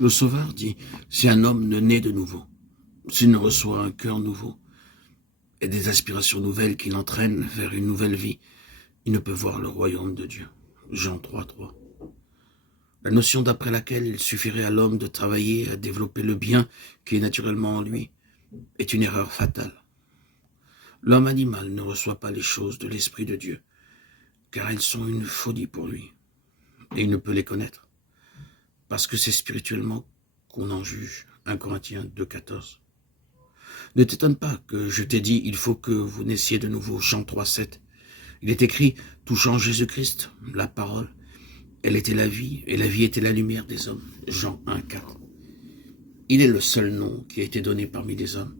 Le Sauveur dit, si un homme ne naît de nouveau, s'il ne reçoit un cœur nouveau et des aspirations nouvelles qui l'entraînent vers une nouvelle vie, il ne peut voir le royaume de Dieu. Jean 3:3. La notion d'après laquelle il suffirait à l'homme de travailler à développer le bien qui est naturellement en lui est une erreur fatale. L'homme animal ne reçoit pas les choses de l'Esprit de Dieu, car elles sont une folie pour lui, et il ne peut les connaître, parce que c'est spirituellement qu'on en juge. 1 Corinthiens 2:14. Ne t'étonne pas que je t'ai dit, il faut que vous naissiez de nouveau. Jean 3:7. Il est écrit, touchant Jésus-Christ, la parole, elle était la vie, et la vie était la lumière des hommes. Jean 1:4. Il est le seul nom qui a été donné parmi les hommes,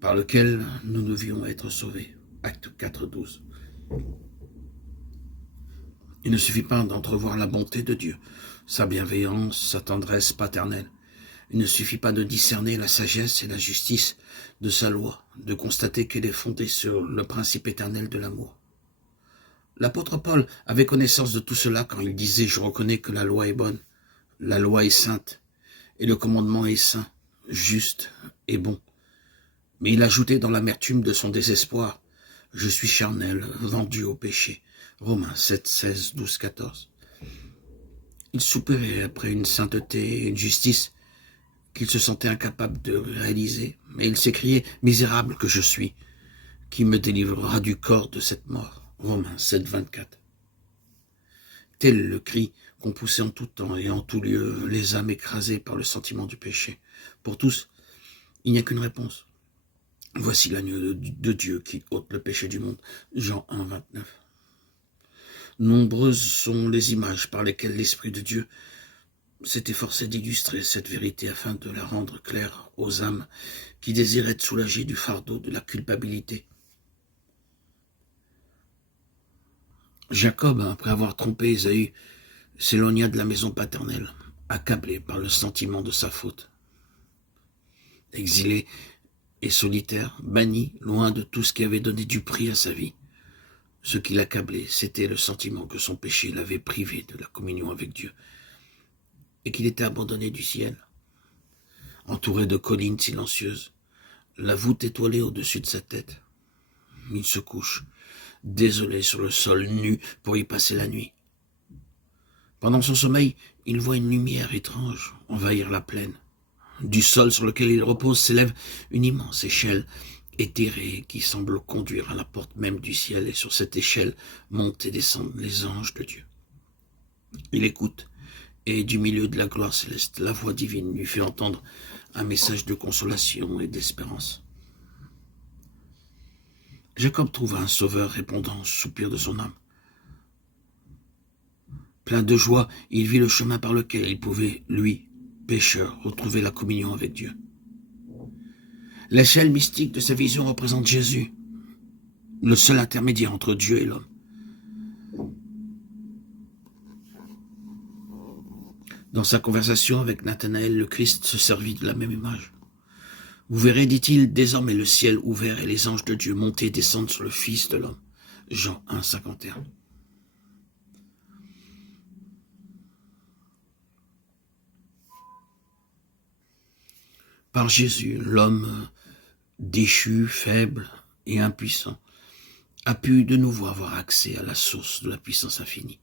par lequel nous devions être sauvés. Acte 4:12. Il ne suffit pas d'entrevoir la bonté de Dieu, sa bienveillance, sa tendresse paternelle. Il ne suffit pas de discerner la sagesse et la justice de sa loi, de constater qu'elle est fondée sur le principe éternel de l'amour. L'apôtre Paul avait connaissance de tout cela quand il disait « Je reconnais que la loi est bonne, la loi est sainte, et le commandement est saint, juste et bon. » Mais il ajoutait dans l'amertume de son désespoir « Je suis charnel, vendu au péché. » Romains 7:16, 12, 14. Il soupirait après une sainteté et une justice qu'il se sentait incapable de réaliser, mais il s'écriait « Misérable que je suis, qui me délivrera du corps de cette mort ?» Romains 7:24. Tel le cri qu'on poussait en tout temps et en tout lieu les âmes écrasées par le sentiment du péché. Pour tous, il n'y a qu'une réponse. Voici l'agneau de Dieu qui ôte le péché du monde. Jean 1:29. Nombreuses sont les images par lesquelles l'Esprit de Dieu s'est efforcé d'illustrer cette vérité afin de la rendre claire aux âmes qui désirent être soulagées du fardeau de la culpabilité. Jacob, après avoir trompé Ésaü, s'éloigna de la maison paternelle, accablé par le sentiment de sa faute. Exilé et solitaire, banni, loin de tout ce qui avait donné du prix à sa vie. Ce qui l'accablait, c'était le sentiment que son péché l'avait privé de la communion avec Dieu et qu'il était abandonné du ciel. Entouré de collines silencieuses, la voûte étoilée au-dessus de sa tête, il se couche, désolé sur le sol nu pour y passer la nuit. Pendant son sommeil, il voit une lumière étrange envahir la plaine. Du sol sur lequel il repose s'élève une immense échelle éthérée qui semble conduire à la porte même du ciel, et sur cette échelle montent et descendent les anges de Dieu. Il écoute, et du milieu de la gloire céleste, la voix divine lui fait entendre un message de consolation et d'espérance. Jacob trouva un sauveur répondant au soupir de son âme. Plein de joie, il vit le chemin par lequel il pouvait, lui, pécheur, retrouver la communion avec Dieu. L'échelle mystique de sa vision représente Jésus, le seul intermédiaire entre Dieu et l'homme. Dans sa conversation avec Nathanaël, le Christ se servit de la même image. Vous verrez, dit-il, désormais le ciel ouvert et les anges de Dieu monter et descendre sur le Fils de l'homme. Jean 1:51. Par Jésus, l'homme déchu, faible et impuissant a pu de nouveau avoir accès à la source de la puissance infinie.